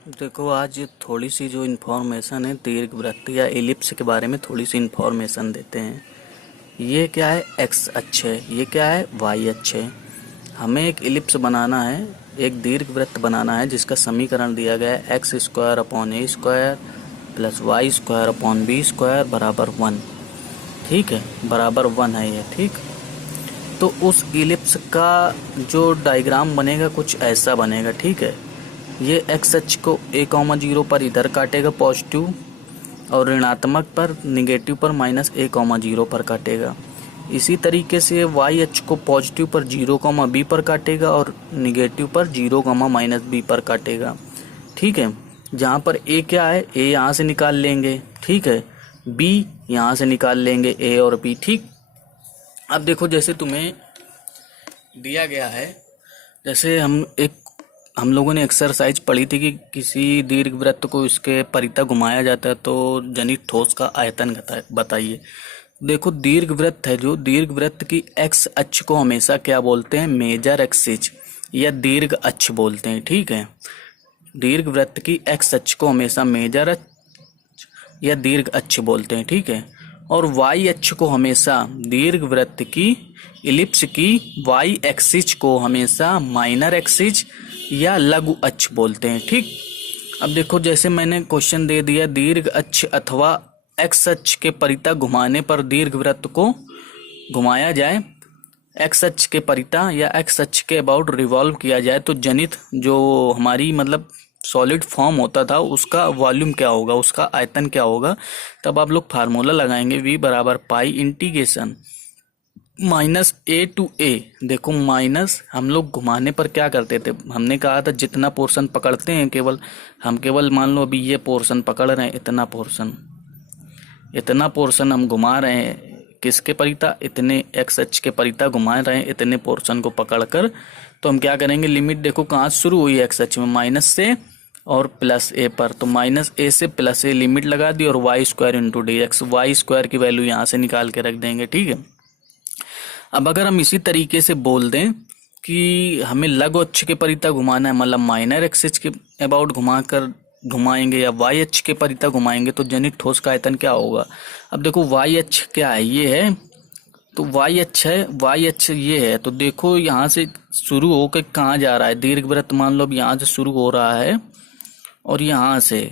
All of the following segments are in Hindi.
देखो, आज थोड़ी सी जो इन्फॉर्मेशन है दीर्घवृत्त या एलिप्स के बारे में थोड़ी सी इन्फॉर्मेशन देते हैं। ये क्या है? एक्स अक्ष है। ये क्या है? वाई अक्ष है। हमें एक एलिप्स बनाना है, एक दीर्घवृत्त बनाना है जिसका समीकरण दिया गया है X square upon A square plus Y square upon B square बराबर 1। ठीक है, बराबर 1 है ये। ठीक, तो उस एलिप्स का जो डायग्राम बनेगा कुछ ऐसा बनेगा। ठीक है, ये एक्स अक्ष को a,0 पर इधर काटेगा पॉजिटिव, और ऋणात्मक पर निगेटिव पर -a,0 पर काटेगा। इसी तरीके से वाई अक्ष को पॉजिटिव पर 0,b पर काटेगा और निगेटिव पर 0,-b पर काटेगा। ठीक है, जहाँ पर a क्या है, a यहाँ से निकाल लेंगे। ठीक है, b यहाँ से निकाल लेंगे, a और b। ठीक, अब देखो जैसे तुम्हें दिया गया है, जैसे हम लोगों ने एक्सरसाइज पढ़ी थी कि किसी दीर्घवृत्त को इसके परितः घुमाया जाता है तो जनित ठोस का आयतन बताइए। देखो, दीर्घवृत्त है, जो दीर्घवृत्त की एक्स अक्ष को हमेशा क्या बोलते हैं? मेजर एक्सिस या दीर्घ अक्ष बोलते हैं। ठीक है, दीर्घवृत्त की एक्स अक्ष को हमेशा मेजर अक्ष या दीर्घ अक्ष बोलते हैं। ठीक है, और वाई अक्ष को हमेशा दीर्घवृत्त की इलिप्स की वाई एक्सिस को हमेशा माइनर एक्सिस या लघु अक्ष बोलते हैं। ठीक, अब देखो जैसे मैंने क्वेश्चन दे दिया, दीर्घ अक्ष अथवा एक्स अक्ष के परितः घुमाने पर दीर्घवृत्त को घुमाया जाए, एक्स अक्ष के परितः या एक्स अक्ष के अबाउट रिवॉल्व किया जाए तो जनित जो हमारी मतलब सॉलिड फॉर्म होता था उसका वॉल्यूम क्या होगा, उसका आयतन क्या होगा। तब आप लोग फार्मूला लगाएंगे v बराबर पाई इंटीग्रेशन -a to a। देखो, माइनस हम लोग घुमाने पर क्या करते थे, हमने कहा था जितना पोर्शन पकड़ते हैं हम केवल मान लो अभी ये पोर्शन पकड़ रहे हैं, इतना पोर्शन हम घुमा रहे हैं किसके परितः, इतने एक्स अक्ष के परितः घुमा रहे हैं इतने पोर्शन को पकड़कर। तो हम क्या करेंगे, लिमिट देखो कहाँ शुरू हुई है, एक्स अक्ष में माइनस से और प्लस ए पर, तो -a से +a लिमिट लगा दी और y square into d x, y square की वैल्यू यहाँ से निकाल के रख देंगे। ठीक है, अब अगर हम इसी तरीके से बोल दें कि हमें लघु अक्ष के परितः घुमाना है, मतलब माइनर एक्सिस के अबाउट घुमाएंगे या वाई अक्ष के परितः घुमाएंगे तो जनित ठोस का आयतन क्या होगा। अब देखो वाई अक्ष क्या है, ये है, तो वाई अक्ष है, वाई अक्ष ये है। तो देखो यहाँ से शुरू होकर कहाँ जा रहा है दीर्घवृत्त, मान लो अब यहाँ से शुरू हो रहा है और यहाँ से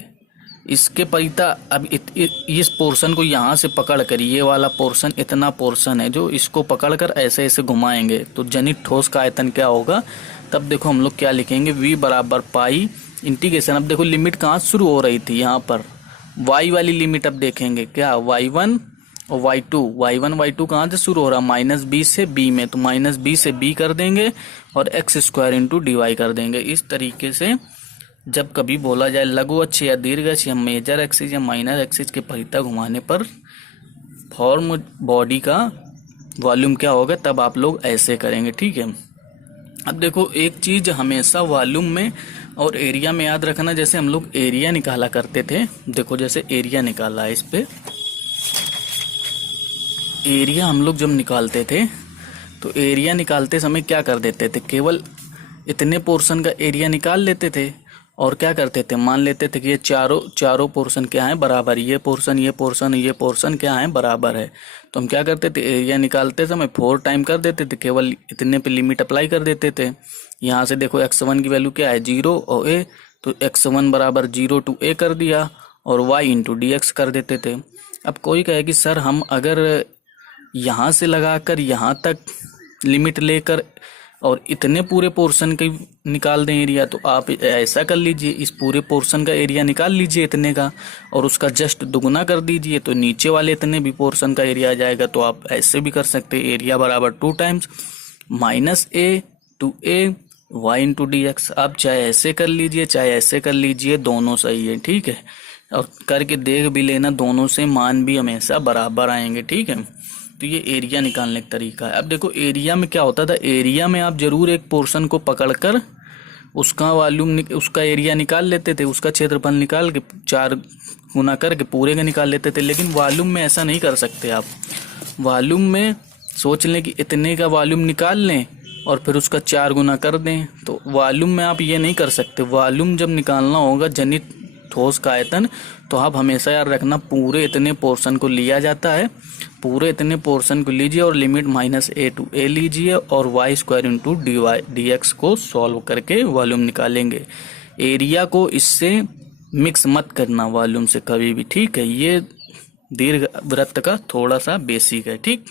इसके परितः अब इस पोर्शन को यहाँ से पकड़ कर, ये वाला पोर्शन, इतना पोर्शन है जो इसको पकड़कर ऐसे ऐसे घुमाएंगे तो जनित ठोस का आयतन क्या होगा। तब देखो हम लोग क्या लिखेंगे, v बराबर पाई इंटीग्रेशन। अब देखो लिमिट कहाँ शुरू हो रही थी, यहाँ पर y वाली लिमिट। अब देखेंगे क्या, y1 और y1 y2 कहाँ से शुरू हो रहा है, -b से b में, तो -b से b कर देंगे और एक्स स्क्वायर इंटू dy कर देंगे। इस तरीके से जब कभी बोला जाए लघु अक्ष या दीर्घ अक्ष या मेजर एक्सिस या माइनर एक्सिस के परितः घुमाने पर फॉर्म बॉडी का वॉल्यूम क्या होगा, तब आप लोग ऐसे करेंगे। ठीक है, अब देखो एक चीज हमेशा वॉल्यूम में और एरिया में याद रखना, जैसे हम लोग एरिया निकाला करते थे, देखो जैसे एरिया निकाला है, इस पे एरिया हम लोग जब निकालते थे तो एरिया निकालते समय क्या कर देते थे, केवल इतने पोर्शन का एरिया निकाल लेते थे और क्या करते थे, मान लेते थे कि ये चारों पोर्शन क्या है, बराबर, ये पोर्शन क्या है, बराबर है। तो हम क्या करते थे, एरिया निकालते समय 4 टाइम कर देते थे, केवल इतने पे लिमिट अप्लाई कर देते थे। यहाँ से देखो x1 की वैल्यू क्या है, 0 और a, तो x1 बराबर 0 to a कर दिया और y इंटू डी एक्स कर देते थे। अब कोई कहे कि सर हम अगर यहाँ से लगाकर यहाँ तक लिमिट लेकर और इतने पूरे पोर्शन के निकाल दें एरिया, तो आप ऐसा कर लीजिए, इस पूरे पोर्शन का एरिया निकाल लीजिए इतने का और उसका जस्ट दुगुना कर दीजिए तो नीचे वाले इतने भी पोर्शन का एरिया आ जाएगा। तो आप ऐसे भी कर सकते हैं, एरिया बराबर 2 times -a to a y into d x. आप चाहे ऐसे कर लीजिए चाहे ऐसे कर लीजिए, दोनों सही है। ठीक है, और करके देख भी लेना, दोनों से मान भी हमेशा बराबर आएंगे। ठीक है, तो ये एरिया निकालने का तरीका है। अब देखो एरिया में क्या होता था, एरिया में आप जरूर एक पोर्शन को पकड़कर उसका वॉल्यूम, उसका एरिया निकाल लेते थे, उसका क्षेत्रफल निकाल के 4 गुना करके पूरे का निकाल लेते थे। लेकिन वॉल्यूम में ऐसा नहीं कर सकते आप। वॉल्यूम में सोच लें कि इतने का वॉल्यूम निकाल लें और फिर उसका 4 गुना कर दें। तो वॉल्यूम में आप ये नहीं कर सकते, वॉल्यूम जब निकालना होगा जनित ठोस का आयतन, तो आप हमेशा याद रखना पूरे इतने पोर्शन को लिया जाता है, पूरे इतने पोर्शन को लीजिए और लिमिट -a to a लीजिए और y² इंटू dx को सॉल्व करके वॉल्यूम निकालेंगे। एरिया को इससे मिक्स मत करना वॉल्यूम से कभी भी, ठीक है। ये दीर्घ वृत्त का थोड़ा सा बेसिक है, ठीक।